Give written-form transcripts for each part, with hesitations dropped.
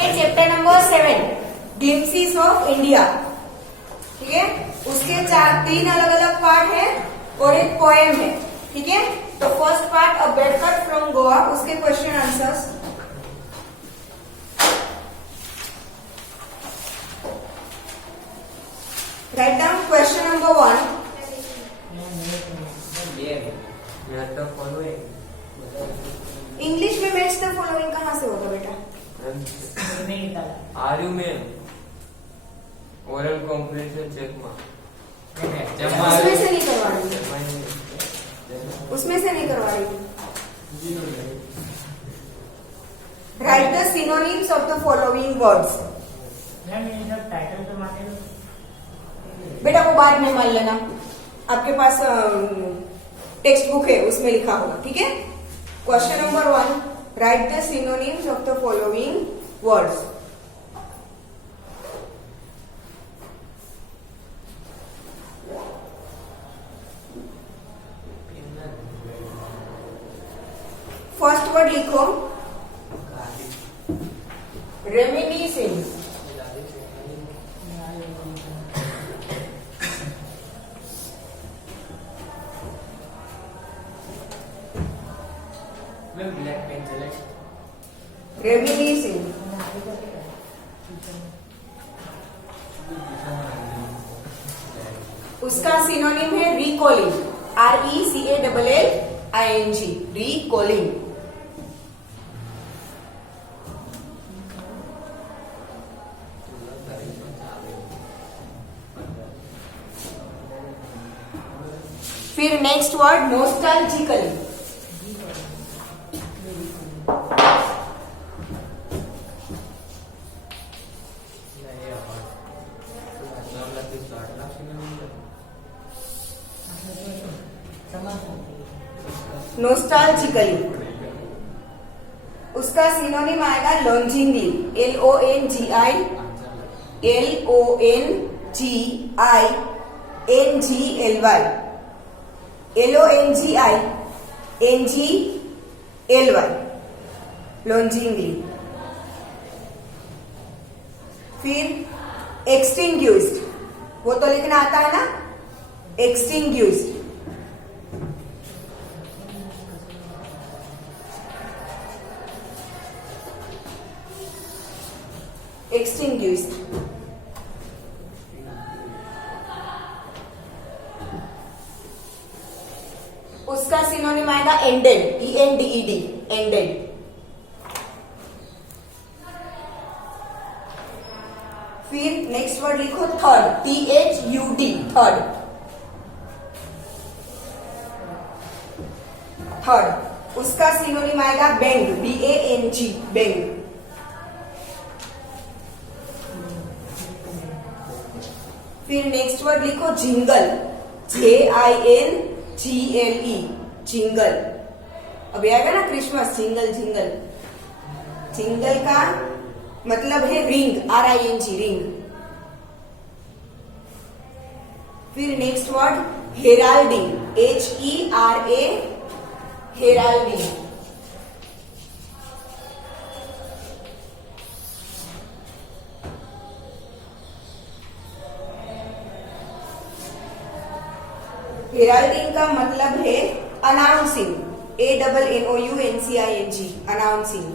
है chapter number 7 glimpses of India. ठीक है, उसके तीन अलग अलग पार्ट है और एक पोएम है। ठीक है, तो first part Ambedkar from Goa, उसके question answers. Right down question number 1। English में मैच द फॉलोइंग कहाँ से होगा बेटा? Are you ma'am oral comprehension check उसमें से नहीं करवा रही, उसमें से नहीं करवा रही। Right the synonyms of the following words. बेटा वो बाद में मान लेना, आपके पास टेक्स्ट बुक है उसमें लिखा होगा। ठीक है, question number 1, right the synonyms of the following words. First word लिखो रेमिनिसेंस। ब्लैक पेन चले रेमिनिसेंस। उसका सिनोनिम है रिकॉलिंग, RECALLING, रिकॉलिंग। फिर नेक्स्ट वर्ड नॉस्टैल्जिकली। नॉस्टैल्जिकली उसका सिनोनिम आएगा लॉन्जिंगली, LONGINGLY, लॉन्जिंगली। फिर एक्सटिंग्यूस्ड, वो तो लिखना आता है ना, एक्सटिंग्यूस्ड। एक्सटिंग्यूस्ड उसका सिनोनिम आएगा एंडेड, ENDED, एंडेड। फिर नेक्स्ट वर्ड लिखो थर्ड, THUD, थर्ड। थर्ड उसका सिनोनिम आएगा बेंग, BANG, बेंग। फिर नेक्स्ट वर्ड लिखो जिंगल, JINGLE, जिंगल। अब आएगा ना क्रिसमस, जिंगल जिंगल। जिंगल का मतलब है रिंग, RING, रिंग। फिर next word heralding, HERA, heralding. Heralding का मतलब है अनाउंसिंग, ANNOUNCING, अनाउंसिंग।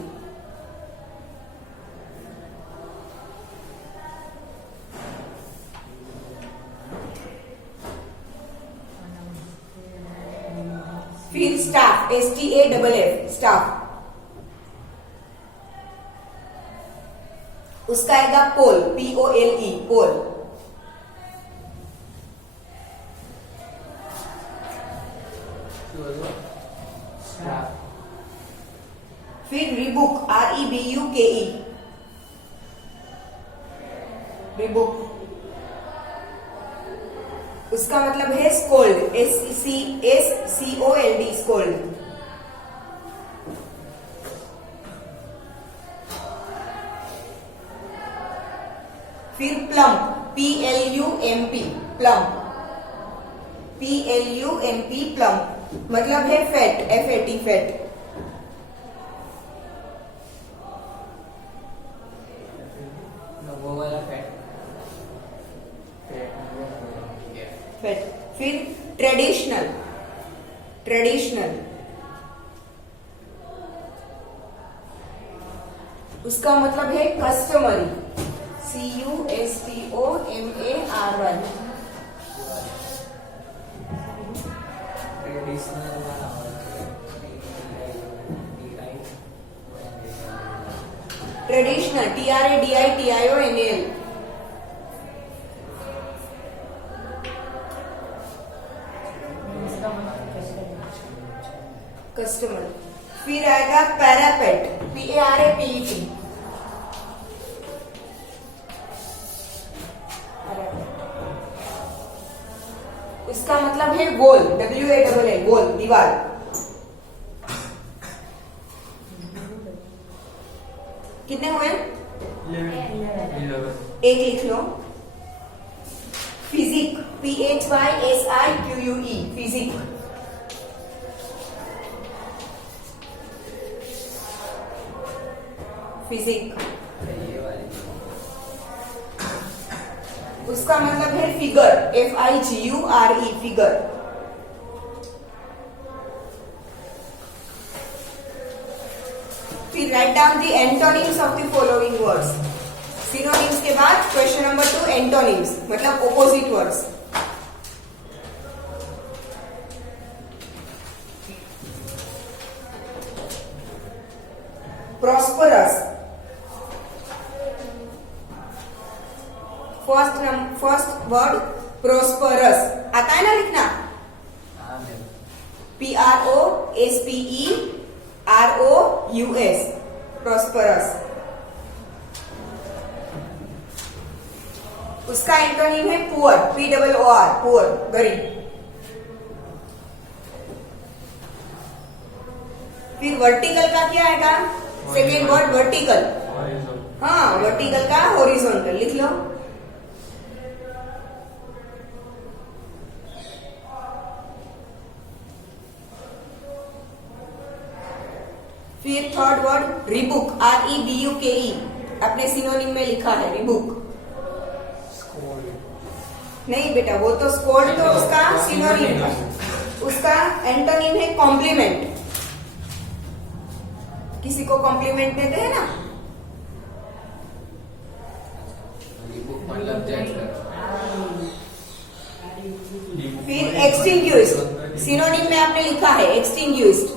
फिर स्टाफ, STAFF, स्टाफ। उसका आएगा पोल, POLE, पोल। फिर रिबुक, REBUKE, रिबुक। उसका मतलब है स्कोल्ड, SCOLD, स्कोल्ड। फिर plum, PLUMP, plum, PLUMP, plum. मतलब है फैट, FAT, फैट। फिर ट्रेडिशनल, ट्रेडिशनल उसका मतलब है customary, CUSTOMARY। Traditional TRADITIONAL। Customer. फिर आएगा पैरापेट, PARAPET। इसका मतलब है वॉल, WALL, वॉल, दीवार। कितने हुए? 11। एक लिख लो। Physique, PHYSIQUE, physique. फिजिक उसका मतलब है फिगर, FIGURE, फिगर। फिर right down the antonyms of the following words. Synonyms के बाद क्वेश्चन नंबर 2 एंटोनिम्स मतलब opposite words. Prosperous, first word prosperous आता है ना लिखना, PROSPEROUS, प्रॉस्परस। उसका एंटोनिम है पुअर, POOR, पुअर, गरीब। फिर वर्टिकल का क्या आएगा? सेकेंड वर्ड वर्टिकल, हाँ वर्टिकल का हॉरिजॉन्टल लिख लो। फिर थर्ड वर्ड रिबुक, REBUKE, अपने सिनोनिम में लिखा है रिबुक। नहीं बेटा वो तो स्कोल्ड तो उसका सिनोनिम था, उसका एंटोनिम है कॉम्प्लीमेंट। किसी को कॉम्प्लीमेंट देते हैं ना, फिर एक्सटिंग्विश्ड, सिनोनिम में आपने लिखा है एक्सटिंग्विश्ड।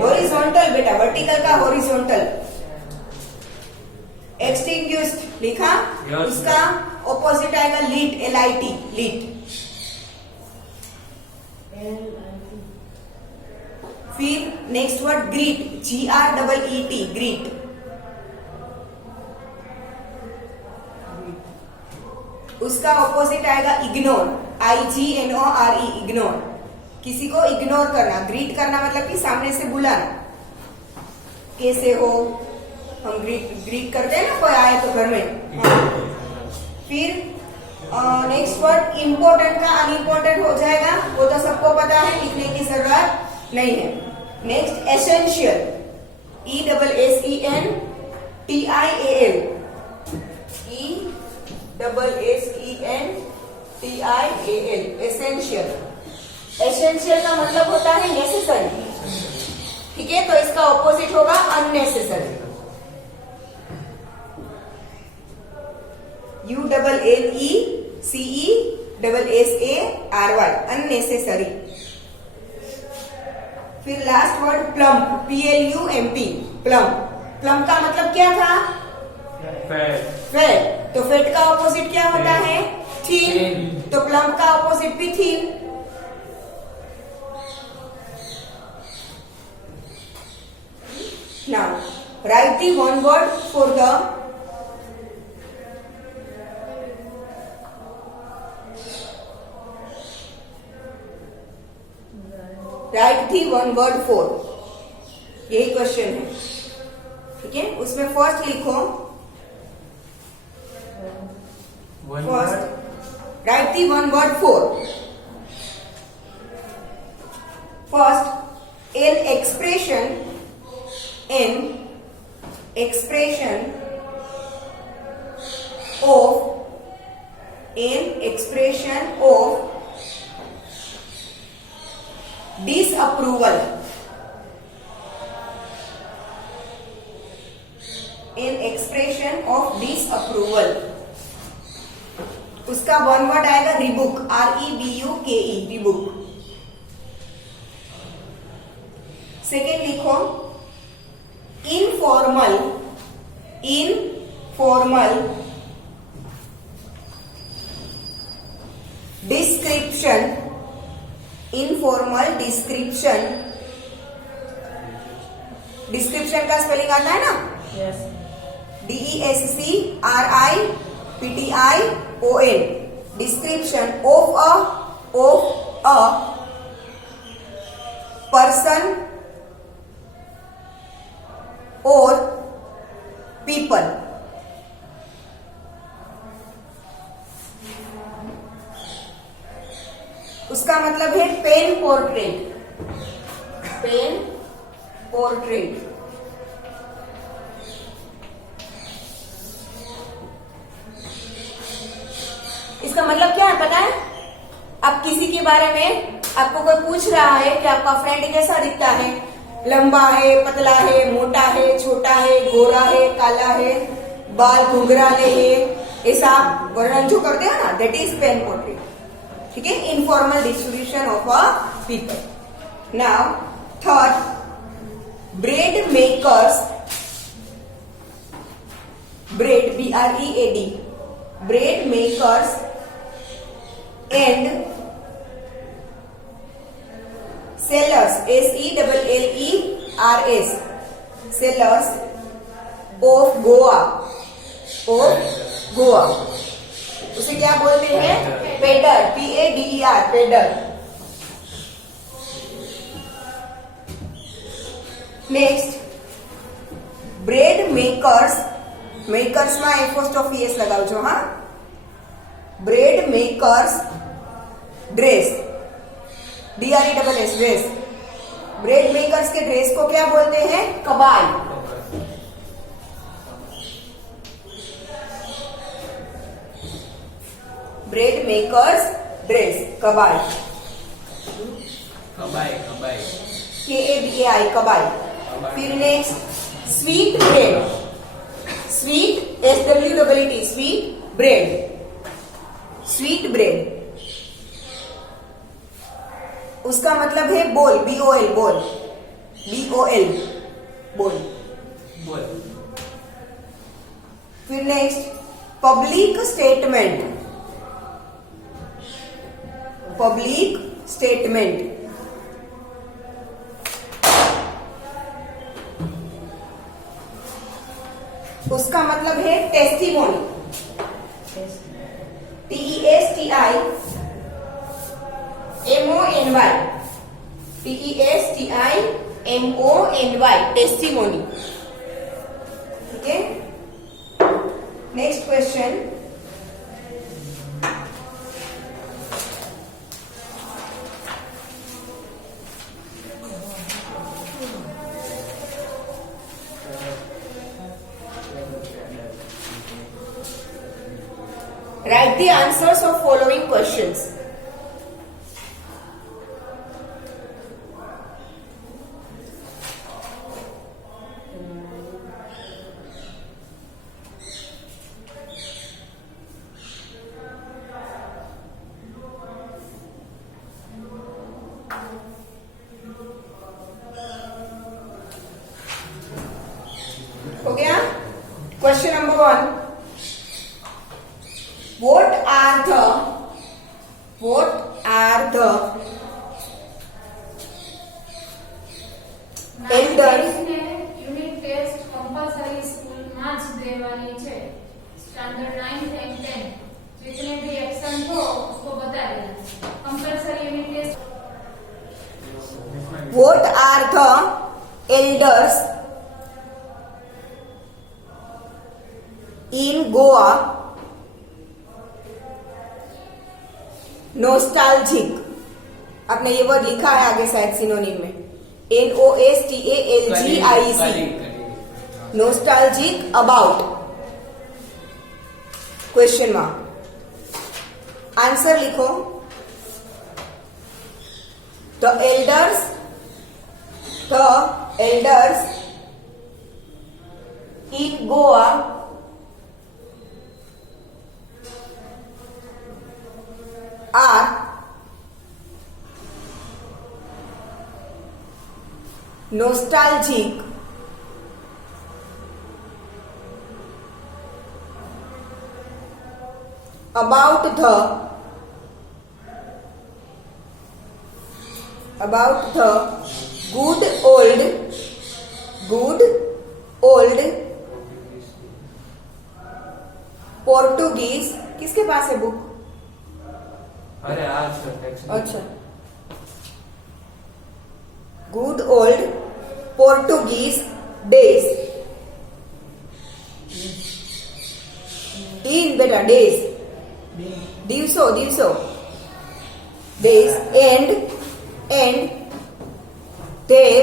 हॉरिजॉन्टल बेटा, वर्टिकल का हॉरिजॉन्टल। एक्सटिंग्विश्ड लिखा, उसका ऑपोजिट आएगा लीट, LIT, लीट। फिर next word greet, GREET, greet. उसका ऑपोजिट आएगा इग्नोर, IGNORE, इग्नोर। किसी को इग्नोर करना, ग्रीट करना मतलब कि सामने से बुलाना, कैसे हो, हम ग्रीट करते हैं ना कोई आए तो घर में। फिर नेक्स्ट वर्ड इम्पोर्टेंट का अनइम्पोर्टेंट हो जाएगा, वो तो सबको पता है, लिखने की जरूरत नहीं है। Next essential, ESSENTIAL, ESSENTIAL, essential. Essential का मतलब होता है नेसेसरी, ठीक है, तो इसका ऑपोजिट होगा अननेसेसरी, ULLECESSARY, अननेसेसरी। फिर last word plump, PLUMP, plump. Plump का मतलब क्या था? फैट। तो फैट का ऑपोजिट क्या होता है? थीन। तो प्लम्प का ऑपोजिट भी थीन। Now, write the one word for the one word for, यही क्वेश्चन है, ठीक है। उसमें फर्स्ट लिखो, first right the one word for। First, an expression in expression of disapproval. In expression of disapproval. उसका वन वर्ड आएगा रिबुक, REBUKE, रिबुक. सेकेंड लिखो informal description. Description का स्पेलिंग आता है ना? Yes. DESCRIPTION. Description of a person और पीपल. उसका मतलब है पेन पोर्ट्रेट. इसका मतलब क्या है पता है? आप किसी के बारे में आपको कोई पूछ रहा है कि आपका फ्रेंड कैसा दिखता है, लंबा है, पतला है, मोटा है, छोटा है, गोरा है, काला है, बाल घुंघराले है, ऐसा आप वर्णन जो करते हैं ना, दैट इज पेन पोर्ट्रेट. ठीक है, informal distribution of a people. Now third, bread makers, bread BREAD, bread makers and sellers, SELLERS, sellers of Goa. उसे क्या बोलते हैं? पेडर, PADER, पेडर. नेक्स्ट, ब्रेड मेकर्स માં એપોસ્ટ્રોફી એસ લગાવજો. હા, bread makers dress, DRESS, dress. Bread makers के ड्रेस को क्या बोलते हैं? Kabai. Bread makers dress, kabai. KABAI, kabai. फिर next, sweet bread, sweet SWEET, sweet bread. Sweet bread उसका मतलब है बोल, BOL, बोल, बोल. फिर नेक्स्ट, पब्लिक स्टेटमेंट. उसका मतलब है टेस्टिमोनी. TESTIMONY, testimony. ठीक है. Next question, write the answers of following questions. हो गया? Question number 1, what are the elders? Unit test compulsory સ્કૂલમાં જ દેવાની છે. સ્ટાન્ડર્ડ 9 एंड 10 जितने भी एक्शन हो उसको बता देना. Compulsory unit test. What are the elders in Goa nostalgic? आपने ये वर्ड लिखा है आगे शायद सिनोनिम में. NOSTALGIC. Nostalgic about. Question mark. Answer लिखो. The elders in Goa are nostalgic about the good old Portuguese. किसके पास है बुक? अरे आज टेक्स्ट. अच्छा. Good old Portuguese days. दिन बेटा days. दिवसों days and their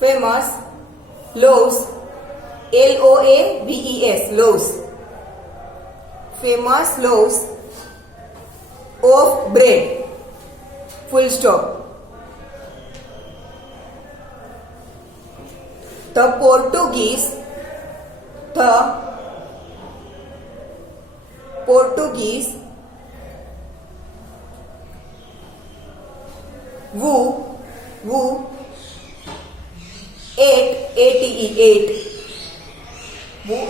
famous loaves, LOAVES, loaves, famous loaves of bread, full stop. The Portuguese who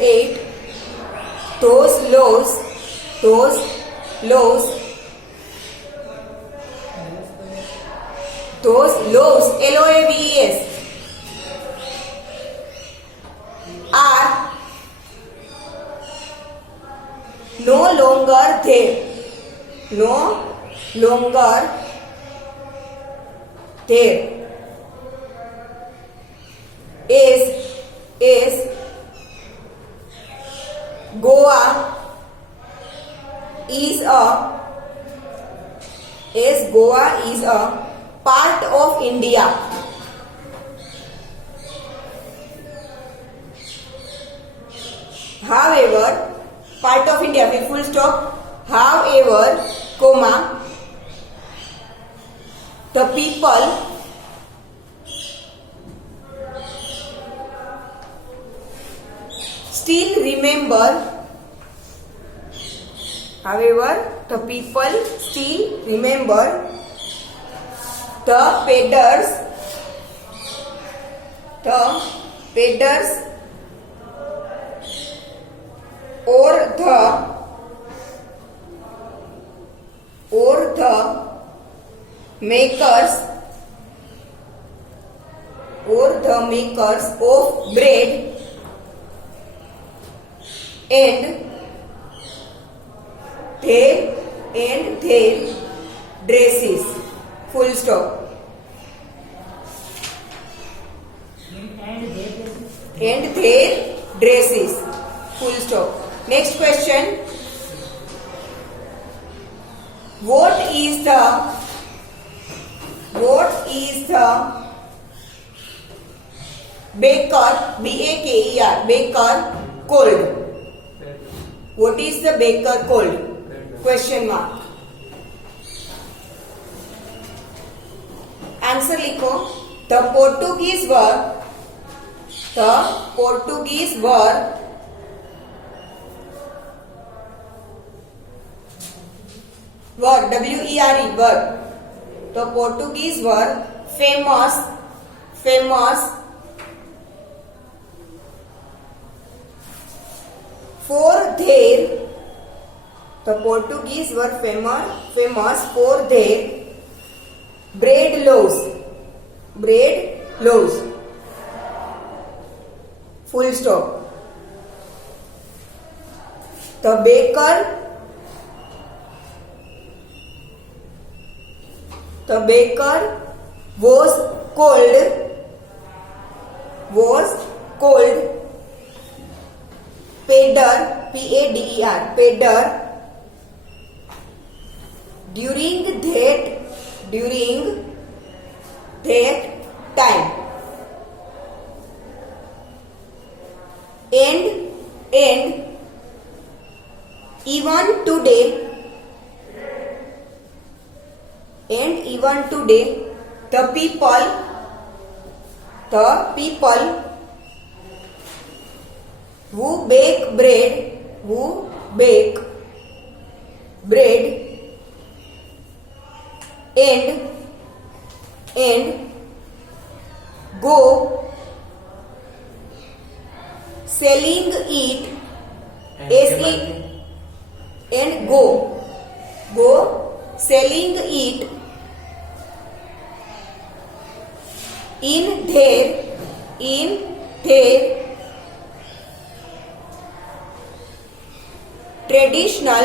ate those loaves, LOAVES, are no longer there. Is Goa is a part of India. However, part of India, with full stop. However, comma, the people still remember. However, the people still remember the peders or the makers of bread and their dresses, full stop. And their dresses, full stop. Next question. What is the baker, BAKER, baker called? What is the baker called? Question mark. Answer लिखो. The Portuguese were WERE were. The Portuguese were famous for their bread loaves. Full stop. The baker was called Pader, PADER, Pader during that time, and even today, the people who bake bread and go selling it and go selling it in their traditional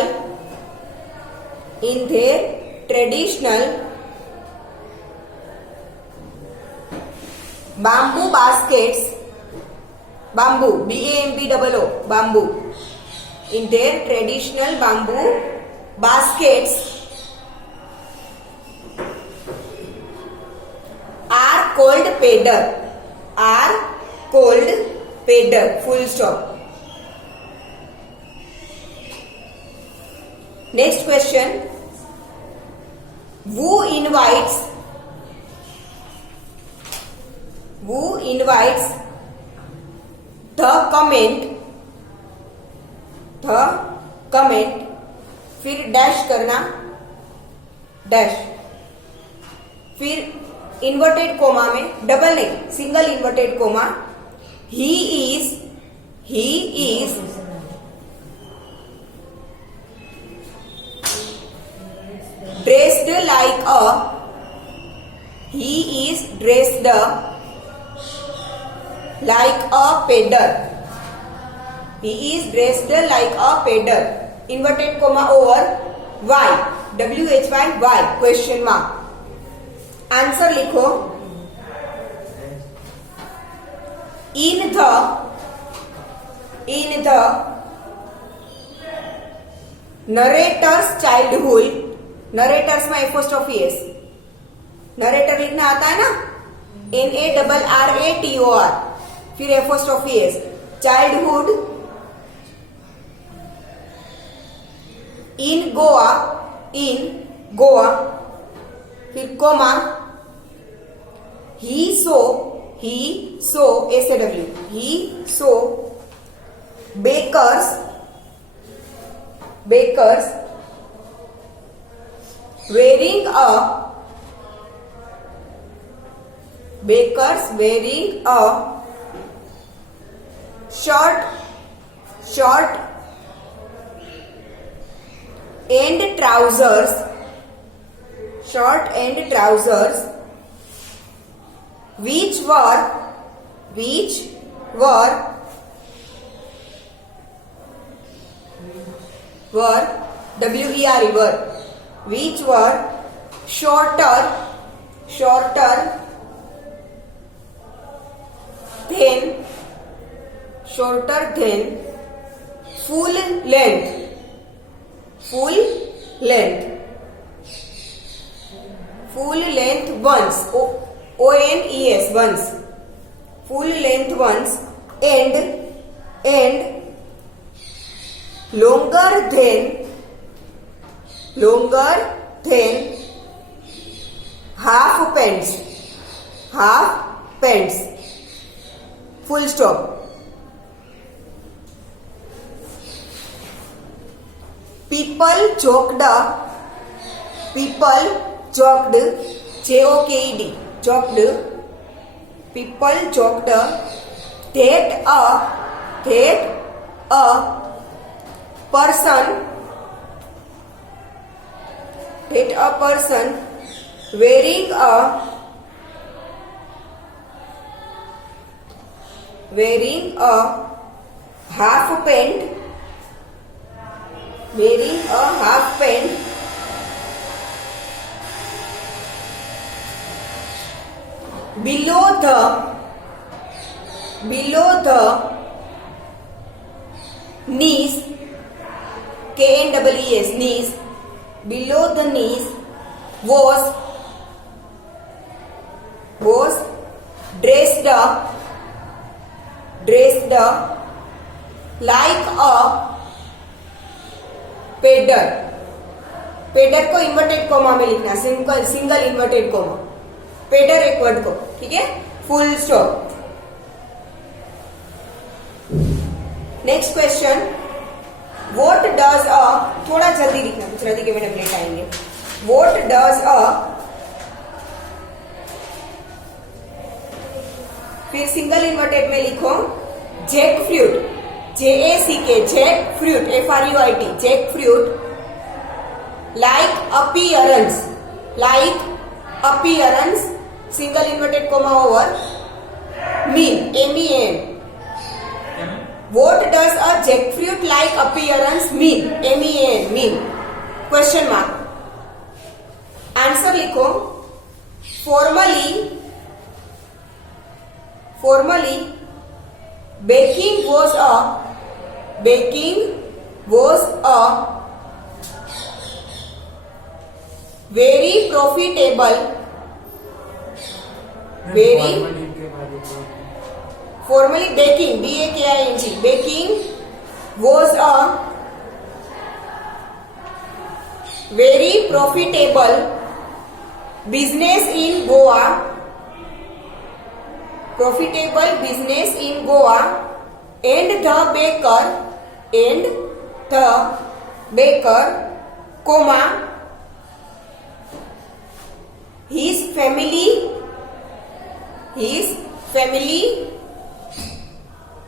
bamboo baskets, bamboo, BAMBOO, bamboo, in their traditional bamboo baskets are called pedder, full stop. Next question. Who invites the comment, फिर डैश करना, डैश, फिर inverted coma में, डबल नहीं, single inverted coma, he is dressed like a pedder. He is dressed like a pedder. Inverted comma over why, why, question mark. Answer लिखो. In the narrator's childhood, narrators में apostrophe s, narrator लिखना आता है ना, NARRATOR, फिर apostrophe s, childhood in Goa, फिर coma, he saw SAW, he saw bakers wearing a short and trousers, which were WER, which were shorter than full length ones, ONES, ones, full length ones, and longer than half pants, full stop. People joked, JOKED, joked, people joked that a person wearing a half pant below the knees, KNEES, knees, below the knees was dressed like a पेडर. पेडर को inverted coma में लिखना, single inverted coma. Peddar एक वर्ड को, ठीक है, full stop. Next question, what does a, थोड़ा जल्दी लिखना, कुछ रद्दी के मिनट लेट आएंगे. व्हाट डज अ, फिर सिंगल इन्वर्टेड में लिखो jackfruit, JACK, jackfruit, FRUIT, jackfruit, like appearance, single inverted comma over, mean, MEN. What does a jackfruit like appearance mean? MEN, mean. Question mark. Answer लिखो. Formally, baking was a very profitable, formally baking, BAKING, baking was a very profitable business in Goa. And the baker, comma, his family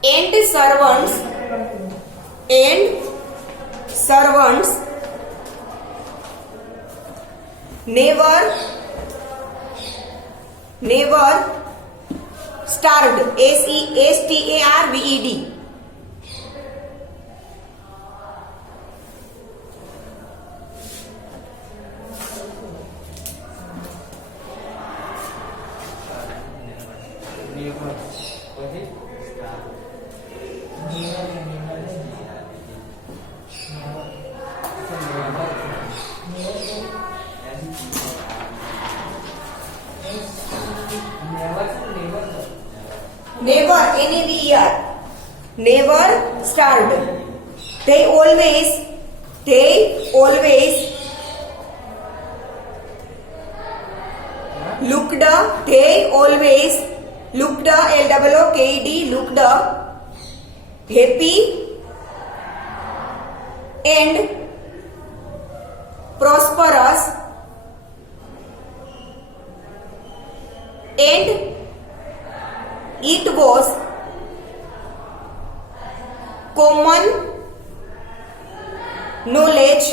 and servants never starved, STARVED. Never starved. They always looked, LOOKED, looked happy and prosperous, and it was common knowledge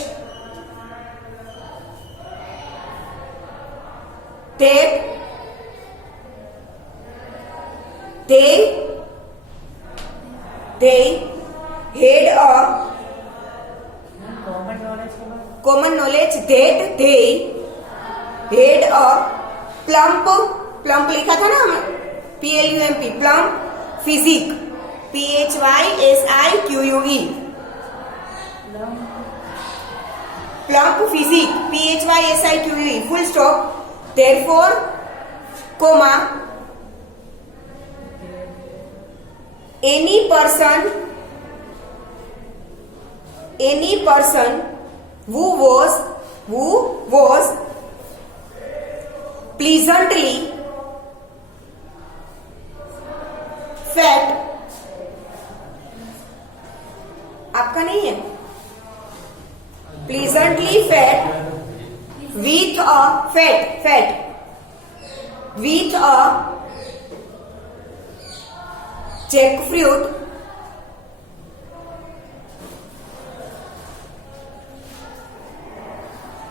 that they had a common knowledge that they had a plump लिखा था ना, PLUMP, plump physique, PHYSIQUE, plump physique, PHYSIQUE, full stop. Therefore, comma, any person who was pleasantly fat, आपका नहीं है, pleasantly fat with a jackfruit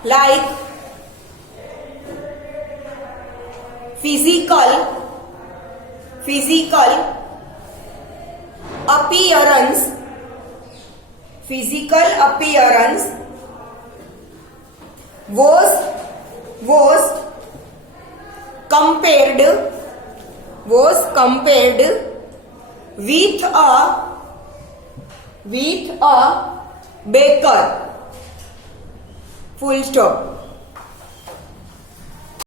like physical appearance was compared with a baker. full stop.